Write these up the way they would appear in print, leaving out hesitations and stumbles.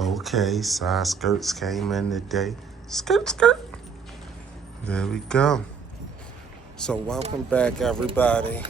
Okay, side skirts came in today. Skirt, skirt. There we go. So welcome back, everybody.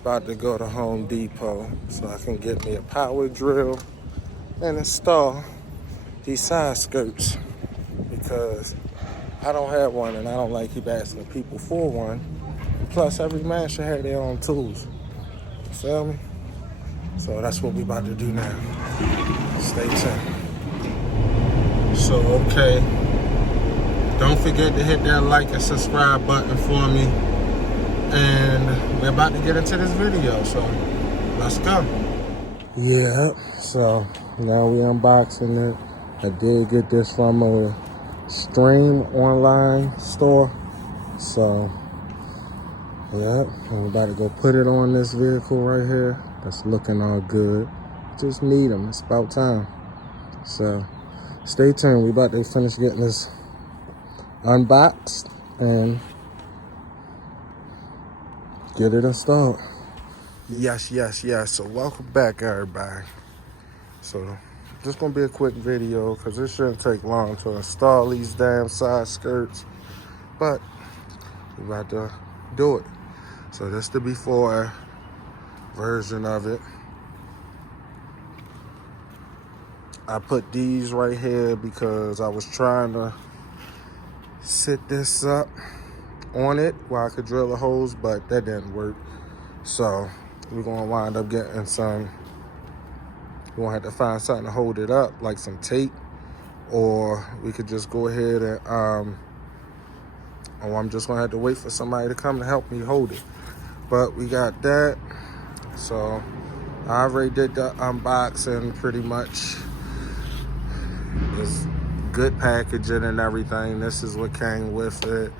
About to go to Home Depot so I can get me a power drill and install these side skirts because I don't have one and I don't like keep asking people for one. Plus, every man should have their own tools. You feel me? So that's what we about to do now. Stay tuned. So, okay. Don't forget to hit that like and subscribe button for me. And we're about to get into this video, so let's go. Yeah, so now we unboxing it. I did get this from a stream online store. So, yeah, I'm about to go put it on this vehicle right here. That's looking all good. Just need them. It's about time. So, stay tuned. We about to finish getting this unboxed and get it installed. Yes. So welcome back, everybody. So this gonna be a quick video because it shouldn't take long to install these damn side skirts, but we're about to do it. So this is the before version of it. I put these right here because I was trying to sit this up on it while I could drill the holes, but that didn't work. So we're gonna wind up getting some, we're gonna have to find something to hold it up, like some tape, or we could just go ahead and, I'm just gonna have to wait for somebody to come to help me hold it. But we got that. So I already did the unboxing pretty much. It's good packaging and everything. This is what came with it.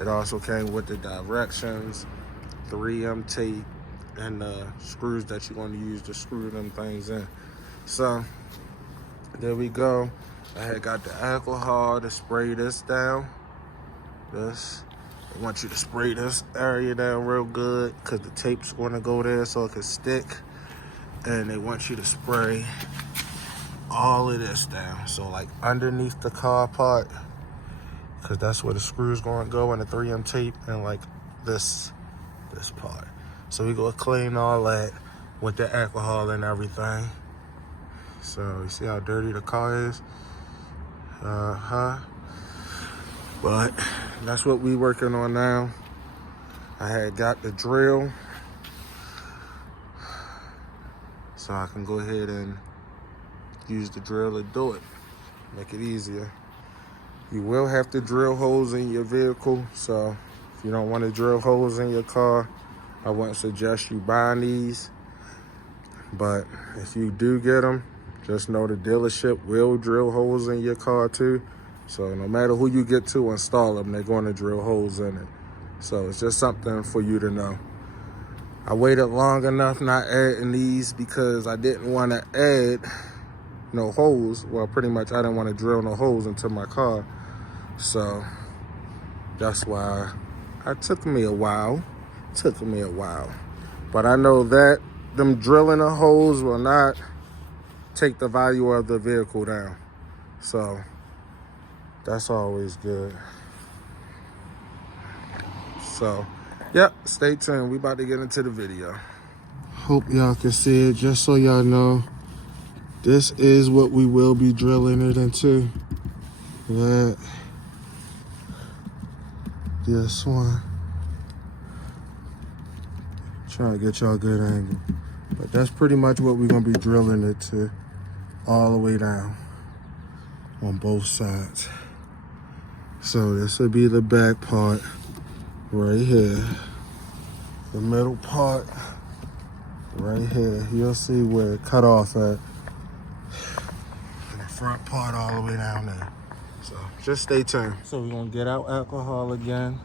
It also came with the directions, 3M tape, and the screws that you're going to use to screw them things in. So there we go. I had got the alcohol to spray this down. They want you to spray this area down real good because the tape's going to go there so it can stick. And they want you to spray all of this down. So like underneath the car part, because that's where the screw's going to go, and the 3M tape, and like this part. So we gonna clean all that with the alcohol and everything. So you see how dirty the car is? But that's what we working on now. I had got the drill, so I can go ahead and use the drill to do it. Make it easier. You will have to drill holes in your vehicle, so if you don't want to drill holes in your car, I wouldn't suggest you buying these. But if you do get them, just know the dealership will drill holes in your car too. So no matter who you get to install them, they're going to drill holes in it. So it's just something for you to know. I waited long enough not adding these because I didn't want to add no holes. Well, pretty much I didn't want to drill no holes into my car. So that's why it took me a while. But I know that them drilling the holes will not take the value of the vehicle down. So that's always good. So, yep, stay tuned. We about to get into the video. Hope y'all can see it. Just so y'all know, this is what we will be drilling it into. That. This one. Trying to get y'all a good angle. But that's pretty much what we're going to be drilling it to, all the way down on both sides. So this will be the back part right here. The middle part right here. You'll see where it cut off at. And the front part all the way down there. So just stay tuned. So we're going to get out alcohol again.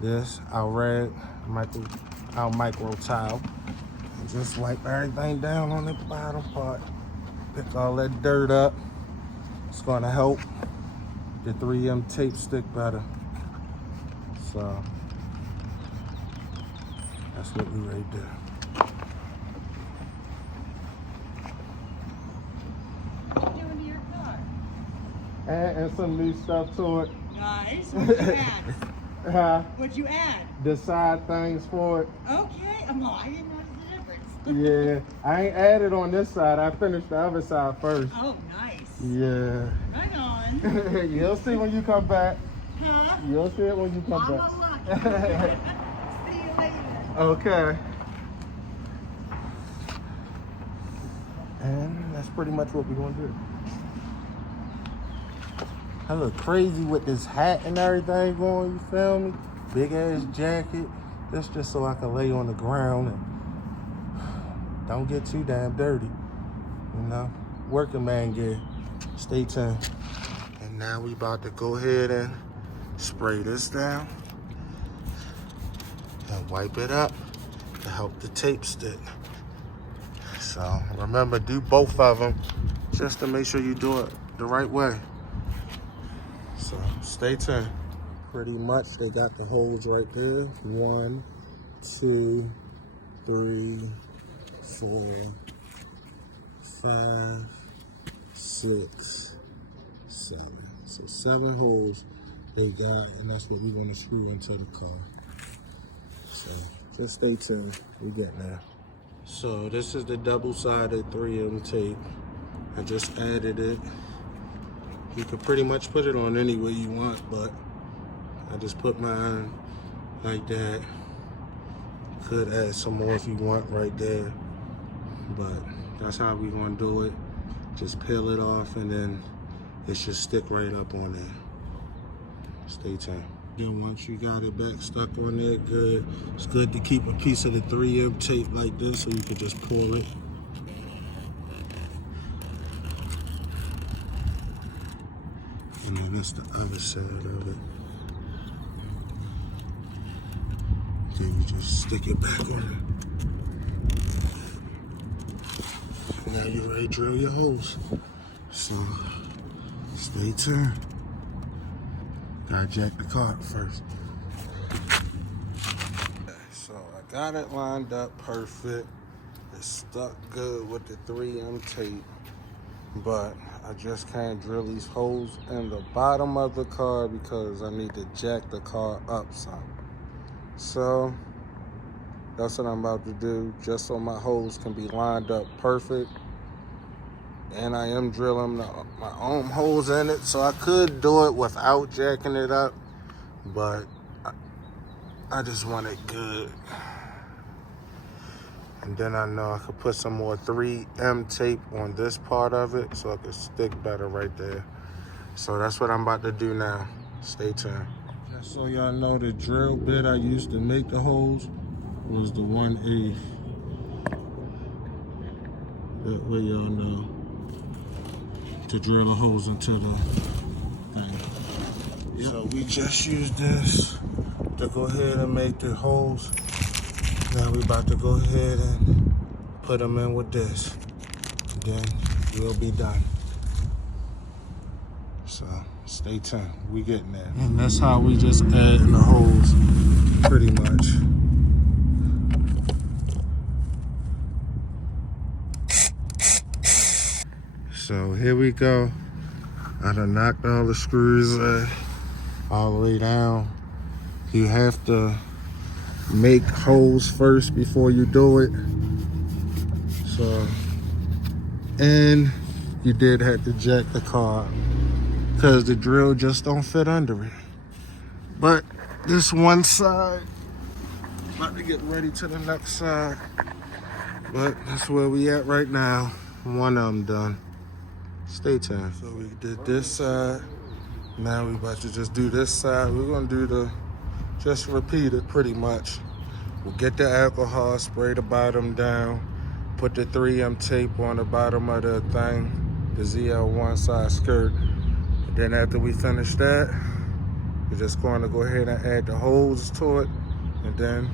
This, our rag, our micro towel. And just wipe everything down on the bottom part. Pick all that dirt up. It's going to help the 3M tape stick better. So that's what we ready to do. adding some new stuff to it. Nice. What'd you add? What'd you add? The side things for it. Okay. I didn't notice the difference. Yeah, I ain't added on this side. I finished the other side first. Oh, nice. Yeah. Right on. You'll see when you come back. Huh? You'll see it when you come back. I'm lucky. See you later. Okay. And that's pretty much what we're gonna do. I look crazy with this hat and everything going, you feel me? Big ass jacket. That's just so I can lay on the ground and don't get too damn dirty. You know? Working man gear. Stay tuned. And now we about to go ahead and spray this down and wipe it up to help the tape stick. So remember, do both of them just to make sure you do it the right way. So stay tuned. Pretty much they got the holes right there. 1, 2, 3, 4, 5, 6, 7. So 7 holes they got, and that's what we're gonna screw into the car. So just stay tuned. We get there. So this is the double-sided 3M tape. I just added it. You can pretty much put it on any way you want, but I just put mine like that. Could add some more if you want right there, but that's how we gonna do it. Just peel it off and then it should stick right up on there. Stay tuned. Then once you got it back stuck on there, good. It's good to keep a piece of the 3M tape like this so you can just pull it. And then that's the other side of it. Then you just stick it back on it. Now you're ready to drill your holes. So stay tuned. Gotta jack the car up first. So I got it lined up perfect. It's stuck good with the 3M tape, but I just can't drill these holes in the bottom of the car because I need to jack the car up some. So that's what I'm about to do, just so my holes can be lined up perfect. And I am drilling my own holes in it, so I could do it without jacking it up, but I just want it good. And then I know I could put some more 3M tape on this part of it so it could stick better right there. So that's what I'm about to do now. Stay tuned. Just so y'all know, the drill bit I used to make the holes was the 1/8. That way y'all know to drill the holes into the thing. Yep. So we just used this to go ahead and make the holes. Now we about to go ahead and put them in with this. Then we'll be done. So stay tuned, we getting there. And that's how we just add in the holes, pretty much. So here we go. I done knocked all the screws all the way down. You have to make holes first before you do it. So, and you did have to jack the car because the drill just don't fit under it. But this one side, about to get ready to the next side. But that's where we at right now. One of them done. Stay tuned. So we did this side. Now we about to just do this side. We're gonna do just repeat it pretty much. We'll get the alcohol, spray the bottom down, put the 3M tape on the bottom of the thing, the ZL1 side skirt. And then after we finish that, we're just going to go ahead and add the holes to it and then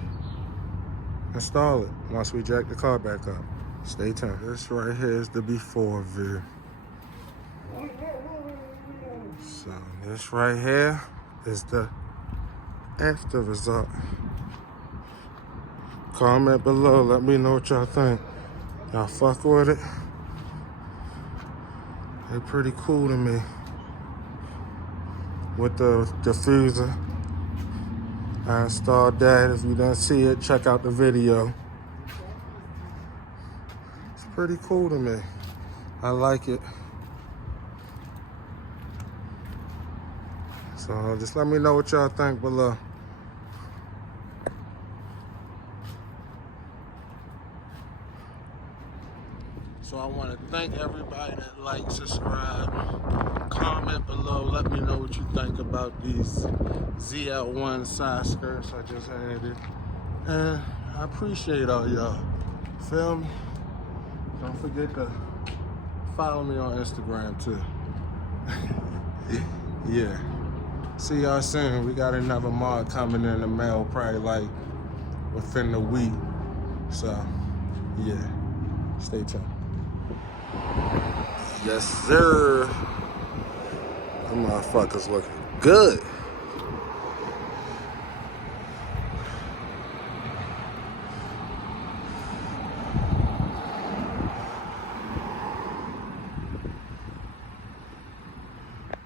install it once we jack the car back up. Stay tuned. This right here is the before view. So this right here is the after result. Comment below, let me know what y'all think. Y'all fuck with it? They pretty cool to me. with the diffuser. I installed that. If you didn't see it, check out the video. It's pretty cool to me. I like it. So just let me know what y'all think below. So I want to thank everybody that likes, subscribe, comment below. Let me know what you think about these ZL1 side skirts I just added. And I appreciate all y'all. Feel me? Don't forget to follow me on Instagram too. Yeah. See y'all soon. We got another mod coming in the mail probably like within the week. So yeah. Stay tuned. Yes, sir. Them motherfuckers looking good.